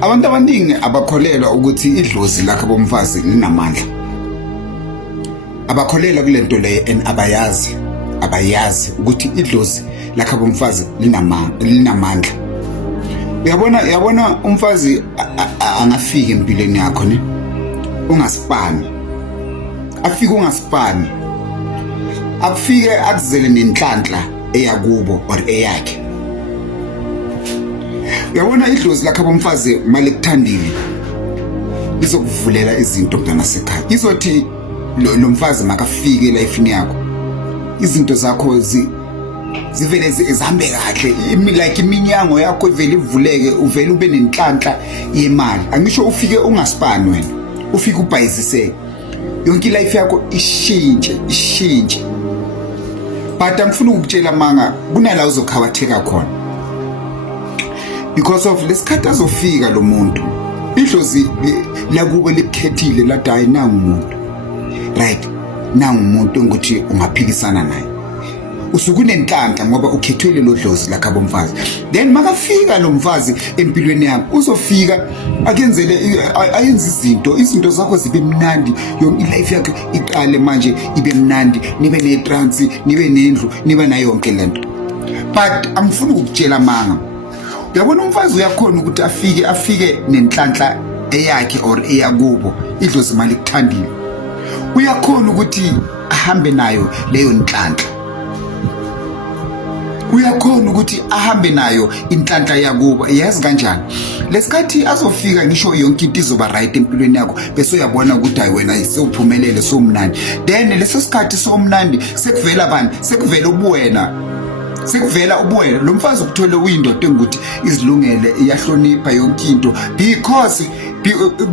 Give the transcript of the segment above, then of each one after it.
Abantu abaningi abakholelwa ukuthi idlozi lakhe bomfazi linamandla. Abakholelwa kule nto leyo and abayazi ukuthi idlozi lakhe bomfazi linamandla. Uyabona umfazi angafika empilweni yakho ne ungasipani. Afike ungasipani. Afike akuzele nenhlanhla eyakubo or eyakhe. Uyabona idlozi lakhe bomfazi mali kuthandile lizokuvulela izinto mntana sekhaya. Izothi lo mfazi makafike elifini yakho. Izinto zakho zivele zihambe kahle, like iminyango yakho ivele ivuleke, uvele ube nenhlanhla yemali. Angisho ufike ungasipani wena, ufike ubhayizise yonke life yakho ishintshe. But angifuna ukutshela manga kunala uzokhawatheka khona, because of lesikhathi azofika lo muntu idlozi lakubo likhethile lathi hayi nangu umuntu right, nangu umuntu ukuthi ungaphikisana naye. Usukunenhlanhla ngoba ukhethwele lo dlozi lakhe bomfazi. Then makafika lo mfazi empilweni yakho uzofika ayenze izinto zakho zibe mnandi, yonke life yakhe iqale manje ibe mnandi, nibe netrance, nibe nendlu, nibe nayo yonke lento. But angifuni ukutshela manga, uyabona umfazi uyakhona ukuthi afike nenhlanhla eyakhe or eyakubo idlozi mali kuthandile. Uyakhona ukuthi ahambe nayo leyo nhlanhla. Uyakhona ukuthi ahambe nayo inhlanhla yakubo. Yazi kanjani? Lesikhathi azofika ngisho yonke into izoba right empilweni yakho bese uyabona ukuthi hayi wena sewuphumelele somnandi. Then leso sikhathi somnandi sekuvela bani? Sekuvela ubuwena. Lo mfazi ukuthola uyindoda engukuthi izilungele, iyahlonipha yonke into because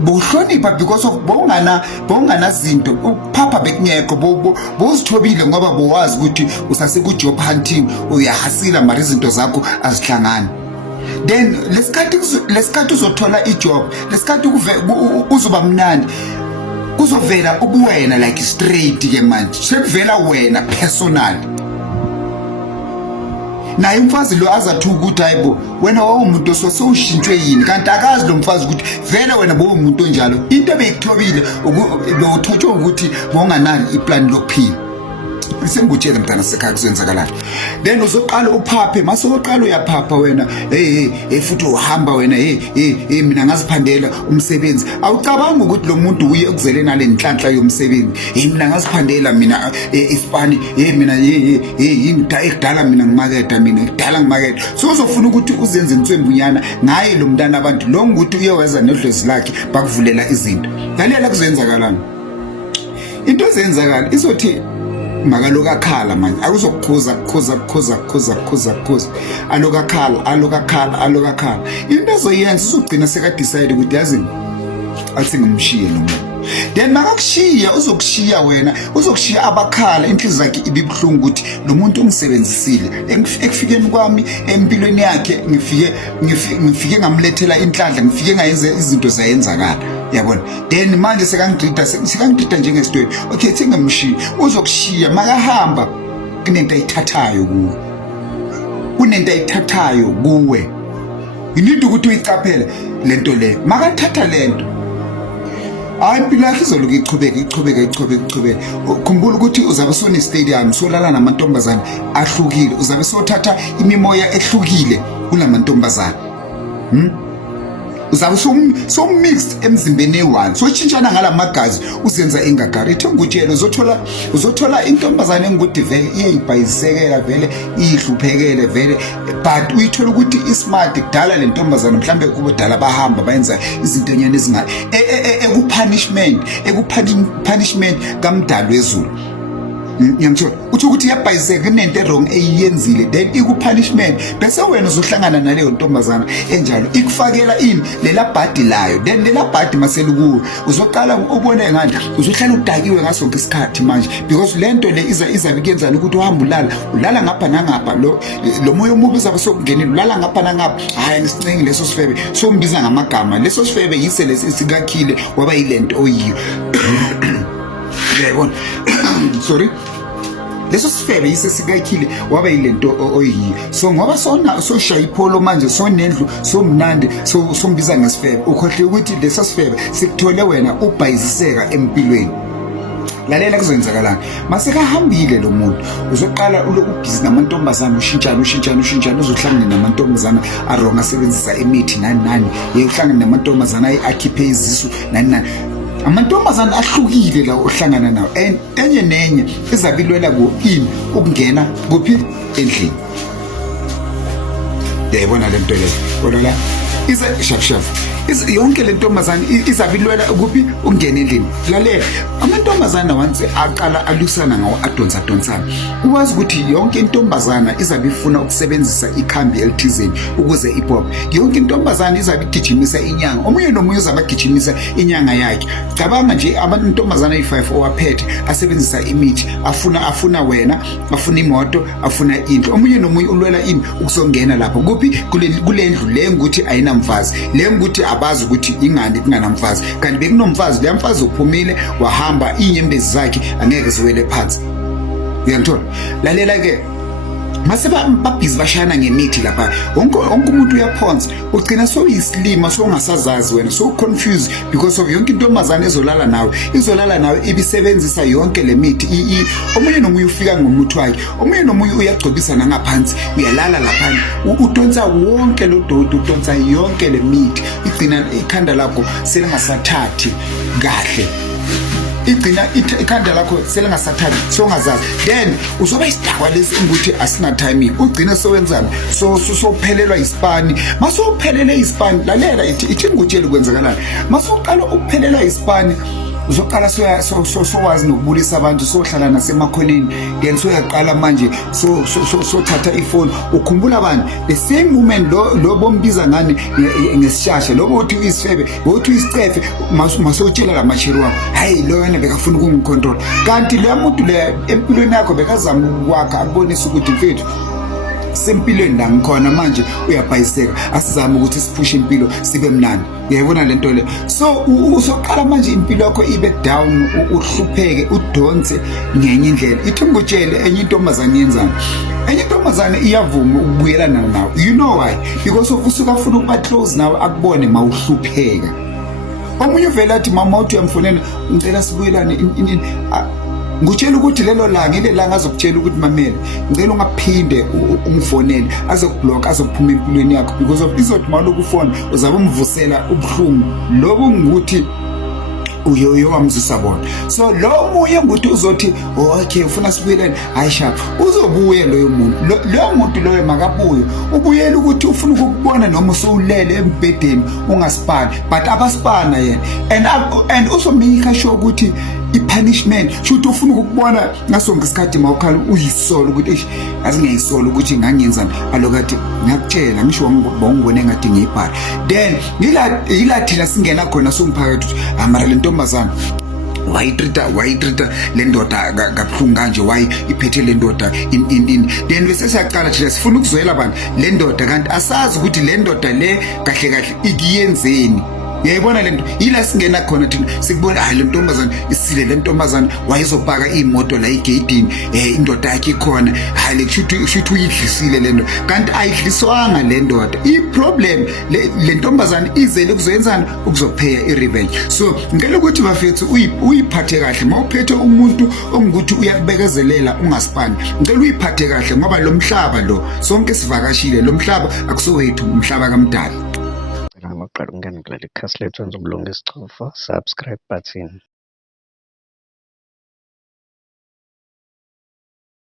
bohlonipha because of bongana zinto uphapha bekungekho bozithobile ngoba bowazi ukuthi usase ku job hunting, uyahasila mara izinto zakho azihlangani. Then lesikhathi uzothola ijob, lesikhathi uzoba mnandi, kuzovela ubuwena like straight ke manje, sekuvela wena personal. Naye umfazi lo azathi ukuthi hayibo wena wawumuntu osewushintshwe yini, kanti akazi lo mfazi ukuthi vele wena bowumuntu onjalo. Into ebeyithobile bewuthotshwe ukuthi bonganali iplan lokuphila. Sengutshela mntana sekhaya kuzenzakalani. Then uzoqala uphaphe, mase uqala uyaphapha wena futhi uhamba wena mina ngaziphandela umsebenzi. Awucabanga ukuthi lo muntu uye ukuzele nale nhlanhla yomsebenzi. Mina ngaziphandela mina ispani, mina ekudala mina ngimaketha. So uzofuna ukuthi uzenze inswembunyana ngaye lo mntana abantu lo ukuthi uyeweza nedlozi lakhe bakuvulela izinto. Lalela kuzenzakalani. Into ezenzakala izothi makaloku akhala manje, akuzokukhuza alokakhala. Into ezoyenza uzogcina sekadecide ukuthi yazi athi ngimshiye lo muntu. Then makakushiya uzokushiya wena, uzokushiya abakhala, inhliziyo yakhe ibibuhlungu ukuthi lo muntu ungisebenzisile. Ekufikeni kwami empilweni yakhe ngifike ngamlethela inhlanhla, ngifike ngayenza izinto zayenzakala. Yabona, then manje sekangidida njengesitweni. Okay, thingamshiya, uzokushiya makahamba kunento ayithathayo kuwe. You need ukuthi uyicaphele lento le. Makathatha lento, hayi impilo yakhe izoloku ichubeke. Khumbula ukuthi uzabe sone stadium solala namantombazana ahlukile, uzabe sothatha imimoya ehlukile kulamantombazana. Uzabe so mixed emzimbeni one, so chintshana ngalamagazi uzenza ingagari. Ithi ngutshela uzothola intombazane engukuthi vele iyayibhayisekela, vele ihluphekele vele, but uyithola ukuthi ismart kudala le ntombazane mhlambe kubudala bahamba bayenza izinto enyane ezinga punishment kamdalo wezulu. Ngiyamthola uthi ukuthi iyabhayiseka kunento wrong eyenzile, then iku-punishment bese wena uzohlangana naleyo ntombazana enjalo ikufakela ini lela bhadi layo. Then lela bhadi maselukuwe uzoqala ubone ngani uzohlala udakiwe ngaso sonke isikhathi manje, because lento le izabe kuyenzana ukuthi uhamba ulala ngapha nangapha, lo moya omubi uzabe sokungenile ulala ngapha nangapha. Hayi ngisicingi leso sifebe sombiza ngamagama, leso sifebe yise lesi sikakhile waba yilento oyiyo. Yabona, sorry. leso sifebe yisesikayikhile waba yilento oyiyo. So ngoba soshaya ipholo manje sonendlu somnandi sombiza ngesifebe, ukhohle ukuthi leso sifebe sikuthole wena ubhayiziseka empilweni. Lalela kuzenzakalana mase kahambile lo muntu uzoqala ubhizi namantombazana ushintshana uzohlangana namantombazana aronga asebenzisa imithi nani uhlangana namantombazana akhiphe izisu nani. Amantombazana ahlukile la ohlangana nawo and enye nenye izabilwela ini ukungena kuphi endlini. Yayibona lento le bona la iza shap yonke le ntombazana izabilwela kuphi ukungena endlini. Lalela amantombazana once aqala alusana ngawo adonsana uwazi ukuthi yonke intombazana izabifuna ukusebenzisa ikhambi elithizeni ukuze ipop. Yonke intombazana izabigijimisa inyanga, omunye nomunye uzabagijimisa inyanga yakhe. Cabanga nje amantombazana ayi5 owaphethe asebenzisa imithi, afuna wena, afuna imoto, afuna indlu. Omunye nomunye ulwela ini ukuzongena lapho kuphi kule ndlu le ukuthi ayinamfazi, le ukuthi abazi ukuthi ingani kunganamfazi, kanti bekunomfazi. Le mfazi uphumile wahamba, inyembezi zakhe angeke ziwele phansi. Uyangithola? Lalela ke mase babhizi bashayana ngemithi lapha, wonke umuntu uyaphonsa, ugcina soyisilima songasazazi wena, so confused because of yonke intombazana izolala nawe ibisebenzisa yonke le mithi. Omunye nomunye ufika ngomuthi wakhe, omunye nomunye uyagcobisa nangaphansi, uyalala lapha, udonsa wonke lo dodo, udonsa yonke le mithi. Igcina ikhanda lakho selingasathathi kahle, igcina ikhanda lakho selingasathathi songazazi, then uzoba isidakwa lesi ukuthi asina timing. Ugcine sowenzana sophelelwa isipani. Masophelele isipani, lalela ithi ngutshela ukwenzakalana. Masocala ukuphelelwa isipani uzoqala sowazi nokubulisa abantu, sohlala nasemakhoneni, then soyaqala manje sothatha ifoni. Ukhumbula abantu the same moment lo bombiza ngani ngesishasha, lo bothi uyisifebe, bothi uyisicefe, masotshela lamasheri wakho, hayi lo wena bekafuna ukungicontrol. Kanti le muntu le empilweni yakho bekazama ukwakha, akubonisa ukuthi mfethu sempilweni la ngikhona manje uyabhayiseka, asizama ukuthi siphushe impilo sibe mnandi. Uyayibona lento le? So uzoqala manje impilo yakho ibe down, uhlupheke, udonse ngenye indlela. Ithi ngutshele enye intombazane yenzana, enye intombazane iyavuma ukubuyelana nawe. You know why? Because usuka ufuna ukuba close nawe, akubone mawuhlupheka. Omunye vele athi mama uthi uyamfonela ngicela sibuyelane ngutshela ukuthi lelo langa ile langa azokutshela ukuthi mamela ngicela ungaphinde umfonele, azokublock, azokuphuma empilweni yakho because of izothi maloku ufona uzabe umvusela ubuhlungu lobo nguthi uyo wamzisa bona. So lo moya nguthi uzothi okay ufuna sibuyelane, hayi sharp uzobuye loyo muntu, lo muntu loyo makabuye ubuyela ukuthi ufuna ukubona noma usowulele embedeni ungasipani, but abaspana yena and uzomika sure ukuthi i-punishment shothi ufuna ukubona ngaso ngesikhathi mawukhala uyisola ukuthi azingeyisola ukuthi ngangiyenzana alokati ngiyakutshela ngisho ngibone ngathi ngiyibhala. Then yila thina singena khona somphakathi ukuthi amara le ntombazana wayitreata le ndoda kabuhlungu kanje, iphethe le ndoda then bese siyaqala thina sifuna ukuzwela abantu le ndoda, kanti asazi ukuthi le ndoda le kahle ikiyenzeni. Uyayibona lento yila singena khona thina sikubona hayi le ntombazana isile, le ntombazana wayizopaka imoto la igedini, indoda yakhe ikhona, hayi le kushuthi uyidlisile lento, kanti ayidliswanga le ndoda. I-problem le ntombazana izele kuzoyenzana ukuzopheya i-revenge. So ngicela ukuthi bafethu uyiphathe kahle mawuphethe umuntu ongukuthi uyakubekezelela ungasipani, ngicela uyiphathe kahle ngoba lo mhlaba lo sonke sivakashile, lo mhlaba akusowethu, umhlaba kamdala. Ngaqala ukungena kuleli khasi lethu wenza ubulungiswa, subscribe button.